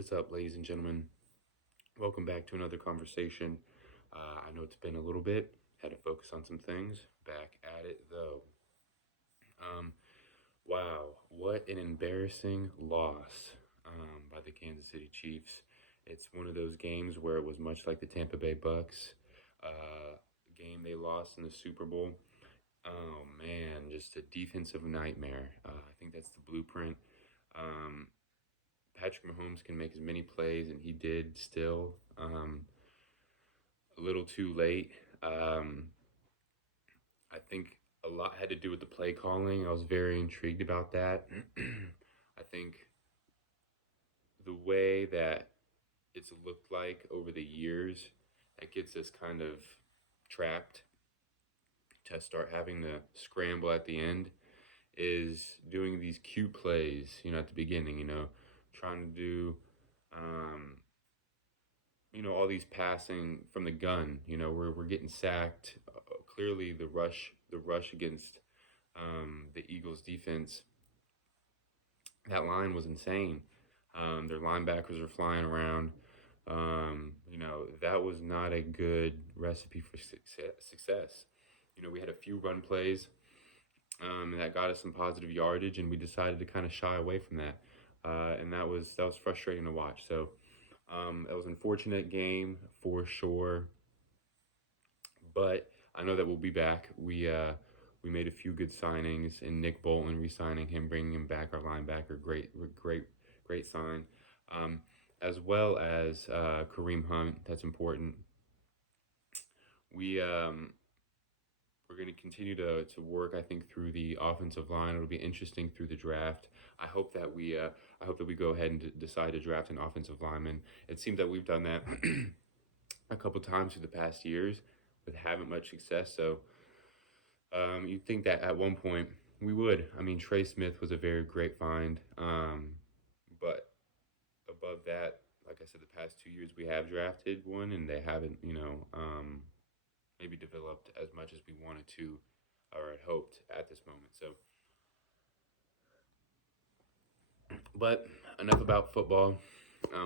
is up, ladies and gentlemen? Welcome back to another conversation. I know it's been a little bit, had to focus on some things. Back at it though. Um, wow, what an embarrassing loss by the Kansas City Chiefs. It's one of those games where it was much like the Tampa Bay Bucks game they lost in the Super Bowl. Oh man, just a defensive nightmare. I think that's the blueprint. Um, Patrick Mahomes can make as many plays, and he did still. A little too late. I think a lot had to do with the play calling. I was very intrigued about that. I think the way that it's looked like over the years, that gets us kind of trapped to start having to scramble at the end, is doing these cute plays, at the beginning, trying to do um, all these passing from the gun. We're getting sacked. Clearly, the rush against the Eagles' defense, that line was insane. Their linebackers are flying around. That was not a good recipe for success. We had a few run plays that got us some positive yardage, and we decided to kind of shy away from that, and that was frustrating to watch. So it was an unfortunate game for sure, but I know that we'll be back. We made a few good signings, and Nick Bolton re-signing him, bringing him back, our linebacker, great sign. As well as Kareem Hunt, that's important. We're going to continue to work, I think, through the offensive line. It'll be interesting through the draft. I hope that we go ahead and decide to draft an offensive lineman. It seems that we've done that a couple times through the past years, but haven't much success. So you'd think that at one point we would. I mean, Trey Smith was a very great find, but above that, like I said, the past 2 years we have drafted one, and they haven't, maybe developed as much as we wanted to or had hoped at this moment. So, but enough about football.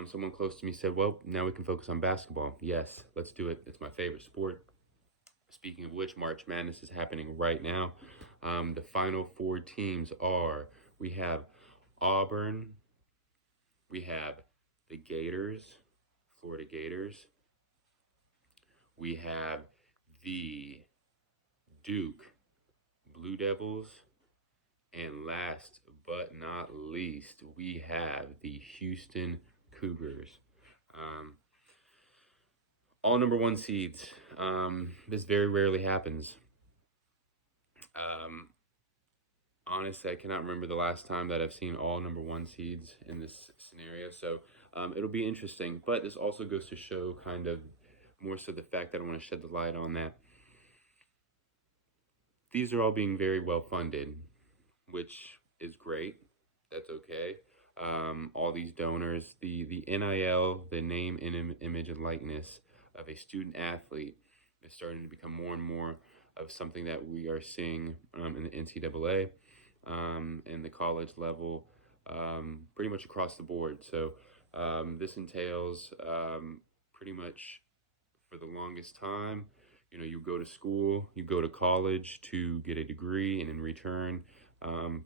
Someone close to me said, "Well, now we can focus on basketball." Yes, let's do it. It's my favorite sport. Speaking of which, March Madness is happening right now. The final four teams are: we have Auburn, we have the Gators, Florida Gators, we have the Duke Blue Devils, and last but not least, we have the Houston Cougars. Um, all number one seeds. This very rarely happens. Um, Honestly, I cannot remember the last time that I've seen all number one seeds in this scenario. So it'll be interesting. But this also goes to show kind of more so the fact that I want to shed the light on that these are all being very well funded, which is great. That's okay. All these donors, the NIL, the name, image, and likeness of a student athlete is starting to become more and more of something that we are seeing in the NCAA, and the college level, pretty much across the board. So this entails pretty much for the longest time, you go to school, you go to college to get a degree, and in return,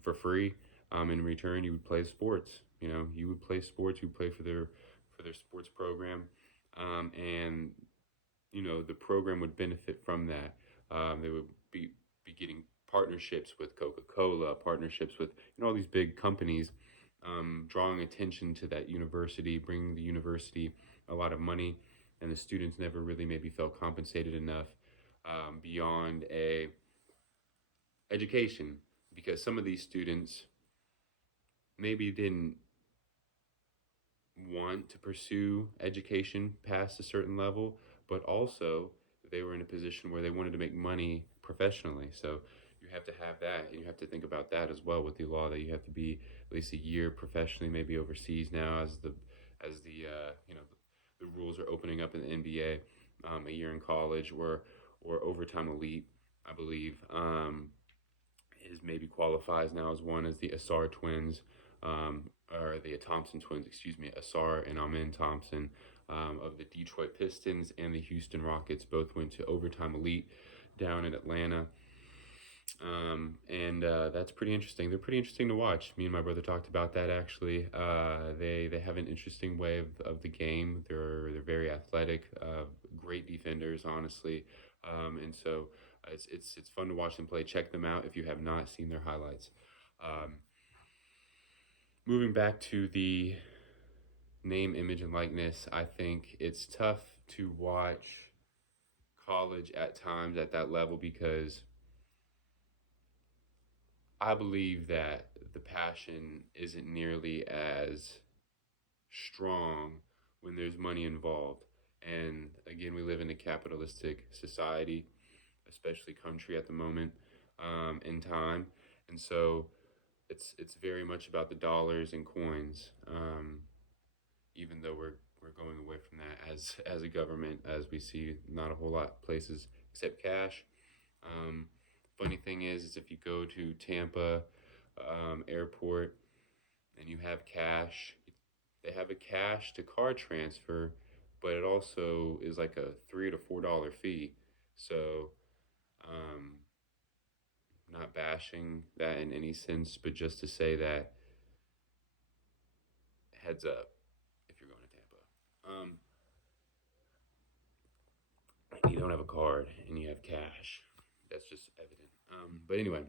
for free, in return, you would play sports. You would play sports. You would play for their sports program, and the program would benefit from that. They would be getting partnerships with Coca-Cola, partnerships with all these big companies, drawing attention to that university, bringing the university a lot of money, and the students never really maybe felt compensated enough beyond a education, because some of these students maybe didn't want to pursue education past a certain level, but also they were in a position where they wanted to make money professionally. So you have to have that, and you have to think about that as well with the law, that you have to be at least a year professionally, maybe overseas now, as the rules are opening up in the NBA, a year in college, or overtime elite, I believe, is maybe qualifies now as one, as the Asar twins. or the Thompson twins, excuse me, Asar and Amen Thompson of the Detroit Pistons and the Houston Rockets both went to overtime elite down in Atlanta. And that's pretty interesting. They're pretty interesting to watch. Me and my brother talked about that actually. They have an interesting way of the game. They're very athletic, great defenders, honestly. And so it's fun to watch them play. Check them out if you have not seen their highlights. Um, Moving back to the name, image, and likeness, I think it's tough to watch college at times at that level because I believe that the passion isn't nearly as strong when there's money involved. And again, we live in a capitalistic society, especially country at the moment in time. And so it's very much about the dollars and coins, even though we're going away from that as a government, as we see not a whole lot of places except cash. Um, Funny thing is if you go to Tampa airport and you have cash, they have a cash to card transfer, but it also is like a $3 to $4 fee. So, um, not bashing that in any sense, but just to say that heads up if you're going to Tampa. You don't have a card and you have cash. That's just evident. But anyway,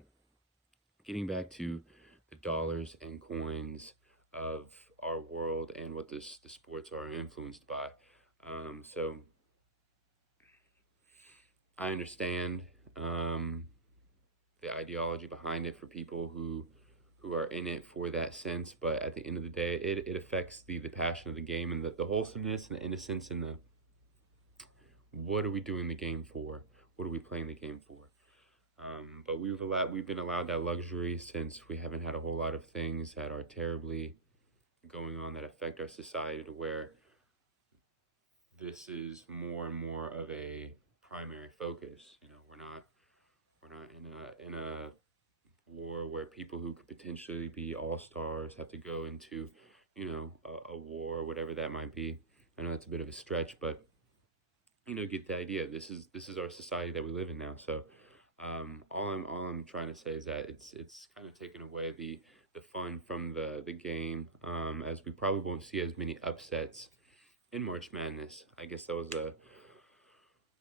getting back to the dollars and coins of our world and what the sports are influenced by. So I understand the ideology behind it for people who are in it for that sense, but at the end of the day, it affects the passion of the game and the wholesomeness and the innocence and the what are we doing the game for? What are we playing the game for? But we've been allowed that luxury since we haven't had a whole lot of things that are terribly going on that affect our society to where this is more and more of a primary focus. You know, we're not in a war where people who could potentially be all stars have to go into, a war or whatever that might be. I know that's a bit of a stretch, but get the idea. This is our society that we live in now. So all I'm trying to say is that it's kind of taken away the fun from the game, as we probably won't see as many upsets in March Madness. I guess that was a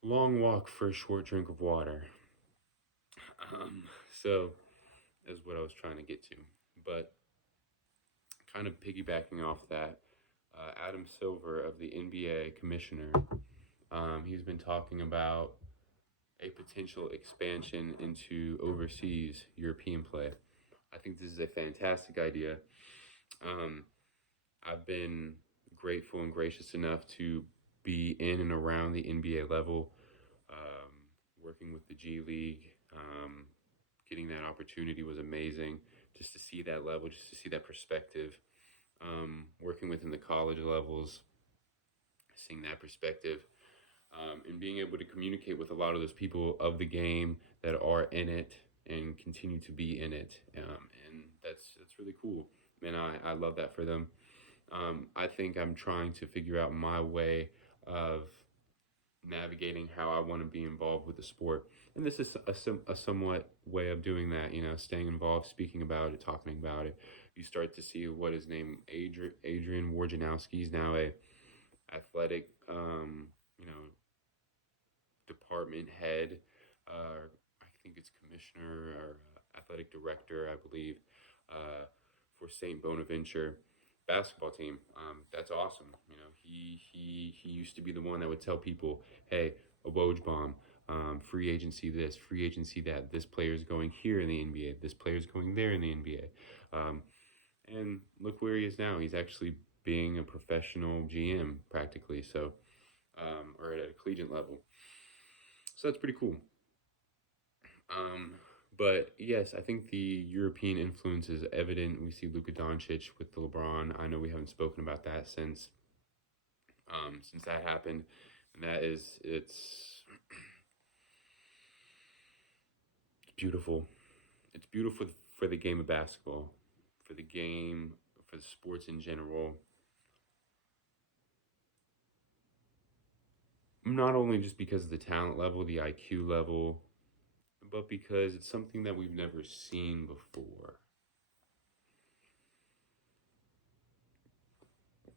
long walk for a short drink of water. So is what I was trying to get to. But kind of piggybacking off that, Adam Silver of the NBA commissioner, he's been talking about a potential expansion into overseas European play. I think this is a fantastic idea. I've been grateful and gracious enough to be in and around the NBA level, working with the G League. Getting that opportunity was amazing, just to see that level, just to see that perspective. Working within the college levels, seeing that perspective, and being able to communicate with a lot of those people of the game that are in it and continue to be in it. And that's really cool. And I love that for them. I think I'm trying to figure out my way of navigating how I want to be involved with the sport. And this is a somewhat way of doing that, staying involved, speaking about it, talking about it. You start to see what his name, Adrian Wojnarowski. He's now a athletic, department head. I think it's commissioner or athletic director, I believe, for St. Bonaventure basketball team. That's awesome. He used to be the one that would tell people, hey, a Woj bomb, free agency this, free agency that, this player's going here in the NBA, this player's going there in the NBA. And look where he is now. He's actually being a professional GM practically, so or at a collegiate level. So that's pretty cool. But yes, I think the European influence is evident. We see Luka Doncic with the LeBron. I know we haven't spoken about that since that happened, and it's beautiful. It's beautiful for the game of basketball, for the game, for the sports in general. Not only just because of the talent level, the IQ level, but because it's something that we've never seen before.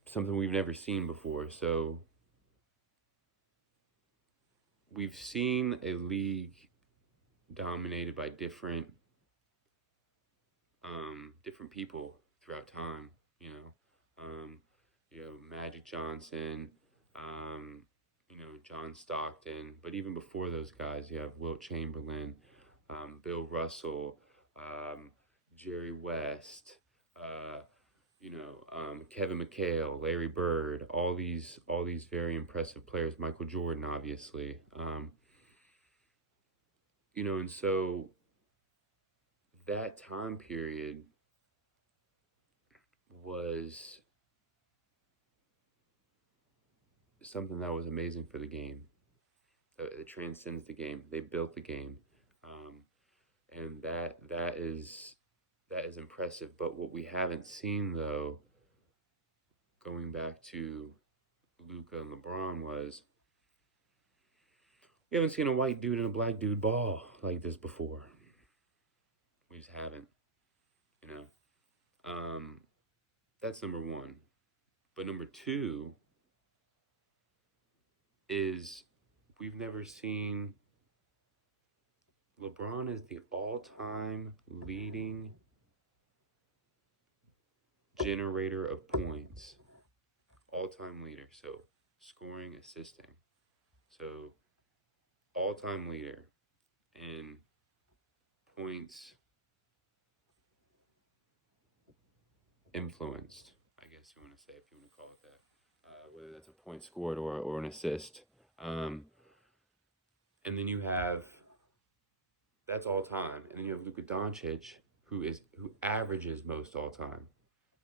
Something we've never seen before. So we've seen a league dominated by different people throughout time. Um, Magic Johnson, um, John Stockton, but even before those guys, you have Wilt Chamberlain, Bill Russell, Jerry West, Kevin McHale, Larry Bird, all these very impressive players. Michael Jordan, obviously. And so that time period was something that was amazing for the game. It transcends the game. They built the game, and that is impressive. But what we haven't seen, though, going back to Luka and LeBron, was we haven't seen a white dude and a black dude ball like this before. We just haven't, you know. That's number one. But number two is we've never seen LeBron as the all-time leading generator of points. All-time leader. So scoring, assisting. So all-time leader in points influenced, I guess you want to say, if you want to call it that. Whether that's a point scored or an assist. And then you have, that's all time. And then you have Luka Doncic, who averages most all time.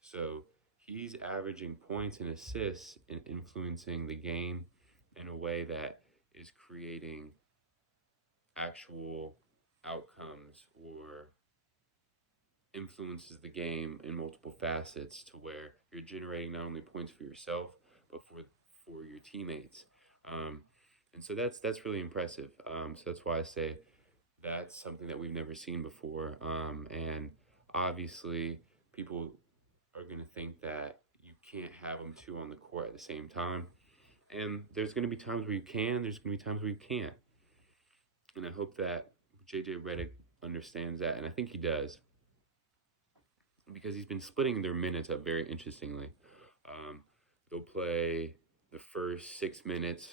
So he's averaging points and assists and influencing the game in a way that is creating actual outcomes or influences the game in multiple facets to where you're generating not only points for yourself but for your teammates. And so that's really impressive. So that's why I say that's something that we've never seen before. And obviously, people are going to think that you can't have them two on the court at the same time. And there's going to be times where you can, and there's going to be times where you can't. And I hope that JJ Redick understands that, and I think he does, because he's been splitting their minutes up very interestingly. They'll play the first 6 minutes,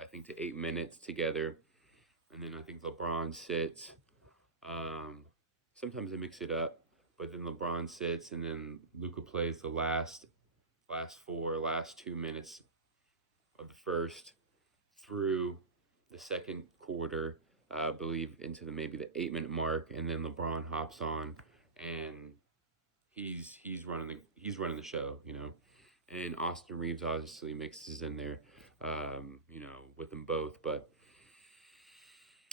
I think, to 8 minutes together, and then I think LeBron sits. Sometimes they mix it up, but then LeBron sits, and then Luka plays the last 2 minutes of the first through the second quarter, I believe, into maybe the 8-minute mark, and then LeBron hops on, and he's running the show, and Austin Reeves obviously mixes in there, with them both, but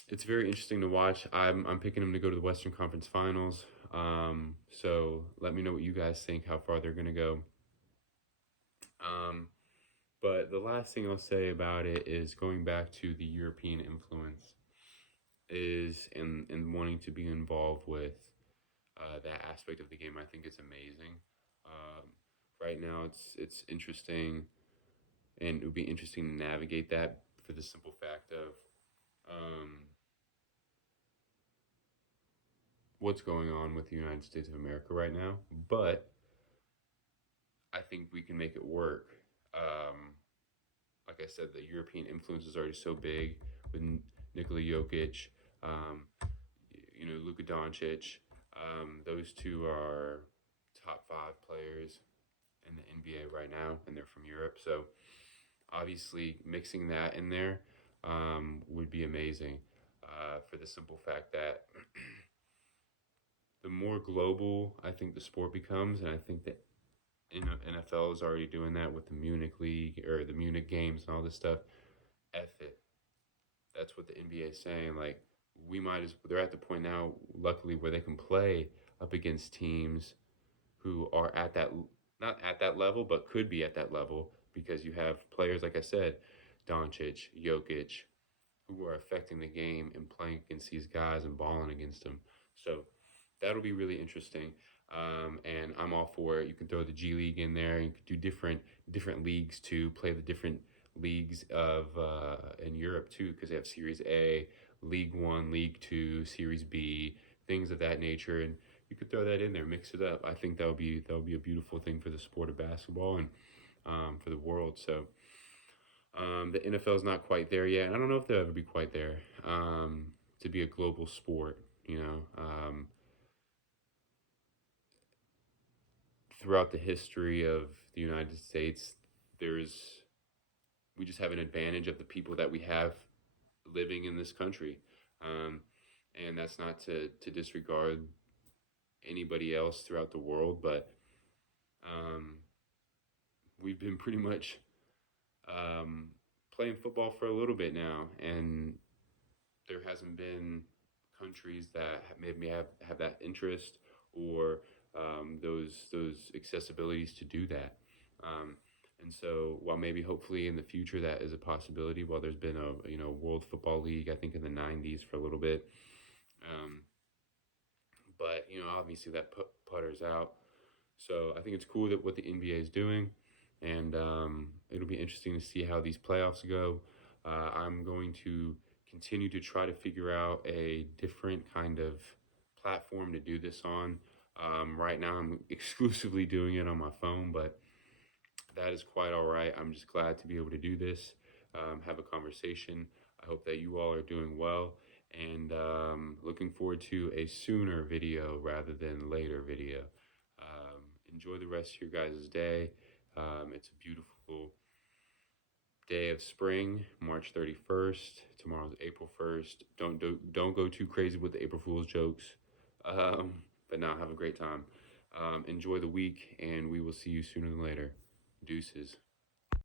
it's very interesting to watch. I'm picking them to go to the Western Conference Finals. So let me know what you guys think, how far they're going to go. But the last thing I'll say about it is going back to the European influence is and wanting to be involved with that aspect of the game. I think it's amazing. Right now, it's interesting, and it would be interesting to navigate that for the simple fact of what's going on with the United States of America right now. But I think we can make it work. Like I said, the European influence is already so big with Nikola Jokic, Luka Doncic. Those two are top 5 players in the NBA right now, and they're from Europe. So obviously mixing that in there would be amazing for the simple fact that the more global I think the sport becomes, and I think that NFL is already doing that with the Munich League or the Munich games and all this stuff. F it. That's what the NBA is saying. Like, they're at the point now, luckily, where they can play up against teams who are at that, not at that level, but could be at that level, because you have players, like I said, Doncic, Jokic, who are affecting the game and playing against these guys and balling against them. So that'll be really interesting. And I'm all for it. You can throw the G League in there. You could do different leagues to play the different leagues of in Europe too, because they have Series A, League One, League Two, Series B, things of that nature, and you could throw that in there, mix it up. I think that would be a beautiful thing for the sport of basketball and for the world. So the NFL is not quite there yet, and I don't know if they'll ever be quite there to be a global sport. Throughout the history of the United States, there's we just have an advantage of the people that we have living in this country, um, and that's not to disregard anybody else throughout the world, but um, we've been pretty much um, playing football for a little bit now, and there hasn't been countries that maybe have that interest or those accessibilities to do that. Um, and so, while maybe hopefully in the future that is a possibility, while there's been a World Football League, I think in the '90s for a little bit, um, but obviously that putters out. So I think it's cool that what the NBA is doing, and it'll be interesting to see how these playoffs go. I'm going to continue to try to figure out a different kind of platform to do this on. Right now, I'm exclusively doing it on my phone, but that is quite all right. I'm just glad to be able to do this, have a conversation. I hope that you all are doing well, and looking forward to a sooner video rather than later video. Enjoy the rest of your guys' day. It's a beautiful day of spring, March 31st. Tomorrow's April 1st. Don't go too crazy with the April Fool's jokes, but now have a great time. Enjoy the week, and we will see you sooner than later. Deuces.